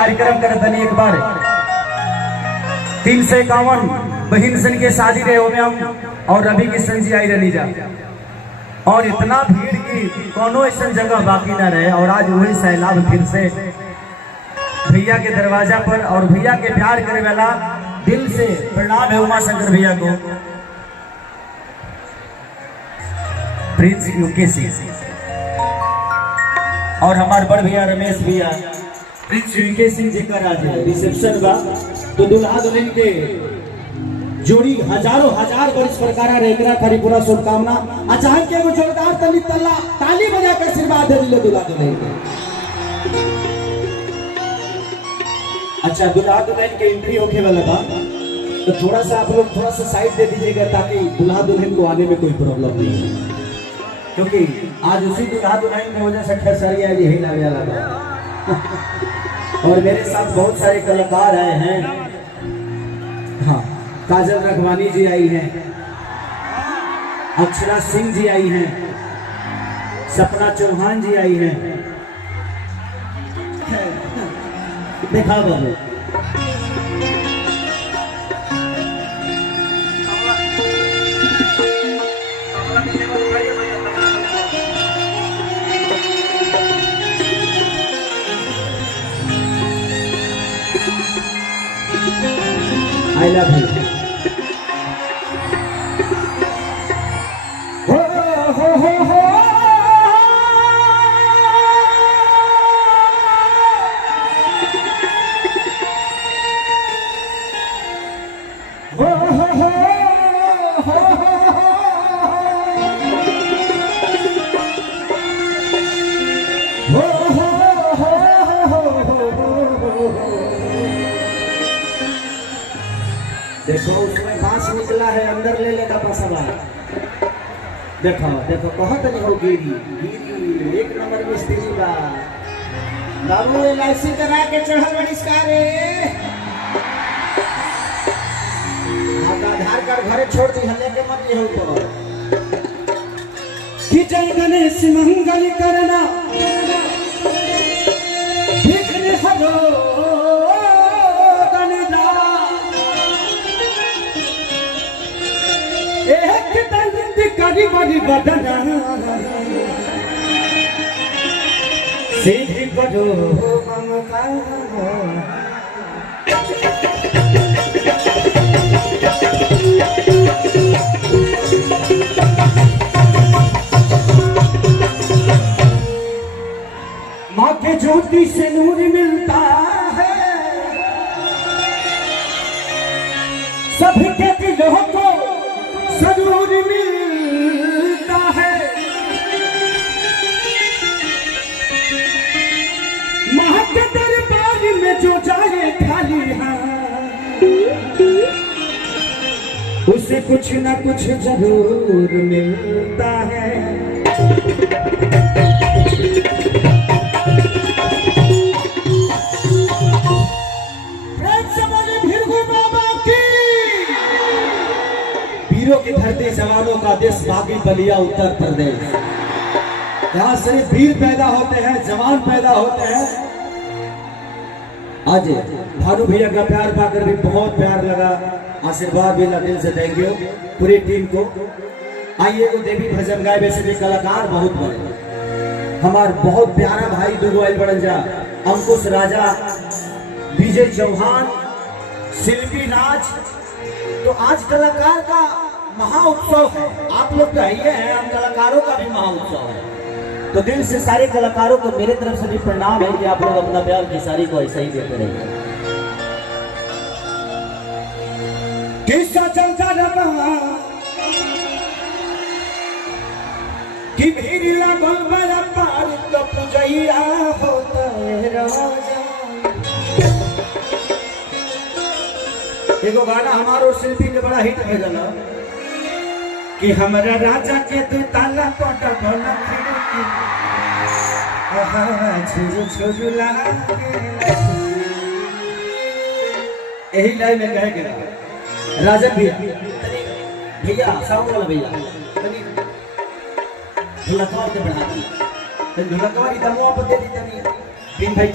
कार्यक्रम करत हनी एक बार 351 बहिन सन के शादी रहे में हम और रवि किशन जी आई रही जा और इतना भीड़ की कोनो ऐसा जगह बाकी ना रहे और आज वही सैलाब फिर से भैया के दरवाजा पर और भैया के प्यार करे वाला दिल से प्रणाम है उमा शंकर भैया को। प्रिंस यूके सिंह और हमारे बड़ भैया रमेश भैया प्रिंस यूके सिंह जी का आज रिसेप्शन बा तो दुल्हा दुल्हन के जोड़ी हजारों हजार वर्ष प्रकार रेकरा खरी पूरा शुभकामना अचानक के वो जोरदार तली तल्ला ताली बजा कर आशीर्वाद दे दिले दुल्हा दुल्हन के। अच्छा दुल्हा दुल्हन के एंट्री होके वाला बा तो थोड़ा सा आप लोग थोड़ा सा साइड दे दीजिएगा ताकि दुल्हा दुल्हन को आने में कोई प्रॉब्लम नहीं हो, क्योंकि आज उसी दुल्हा दुल्हन की वजह से खेसरिया यही लग जाएगा। और मेरे साथ बहुत सारे कलाकार आए हैं। हाँ, काजल रखवानी जी आई हैं, अक्षरा सिंह जी आई हैं, सपना चौहान जी आई हैं। देखा बाबू I love you. देखो उसमें बांस निकला है, अंदर ले लेगा पसवा। देखो देखो कहत नहीं हो गिरी गिरी एक नंबर मिस्त्री बा बाबू एलआईसी करा के चढ़ल बहिष्कार आधार कार्ड घरे छोड़ दी हल्ले के मत हो तो कि जय गणेश मंगल करना विघ्न हरो एक दंत करी बड़ी बदना सिद्ध करो ममता माँ के ज्योति से नूर मिलता है सबके दिलों को जरूर मिलता है। माँ के दरबार में जो जाए खाली हाथ उसे कुछ न कुछ जरूर मिलता है। की धरती जवानों का देश बागी बलिया उत्तर प्रदेश, यहाँ सिर्फ वीर पैदा होते हैं, जवान पैदा होते हैं। आज भानु भैया का प्यार पाकर भी बहुत प्यार लगा, आशीर्वाद भी दिल से थैंक यू पूरी टीम को। आइए वो देवी भजन गाए, वैसे भी कलाकार बहुत बड़े हमारे बहुत प्यारा भाई दुगो आइल बड़ल जा अंकुश राजा, विजय चौहान, शिल्पी राज। तो आज कलाकार का महाउत्सव है, आप लोग तो आइए हैं, हम कलाकारों का भी महाउत्सव है। तो दिल से सारे कलाकारों को मेरे तरफ से भी प्रणाम है कि आप लोग अपना प्यार खेसारी को ऐसा ही देते रहिए। किस्सा चलता रहा कि भीड़ लगल बड़ा पार तो पूजैया होता है राजा। एगो गाना हमारो शिल्पी के बड़ा हिट हो जाला कि हमारा राजा के तू ताला पट भला खिड़की झुझुला यही लाइन में कहे के राजन भैया भैया साउंड वाला भैया ढोलकवा के बढ़ा दी ढोलकवा की दमवा पर दे दी तनी बिन भाई।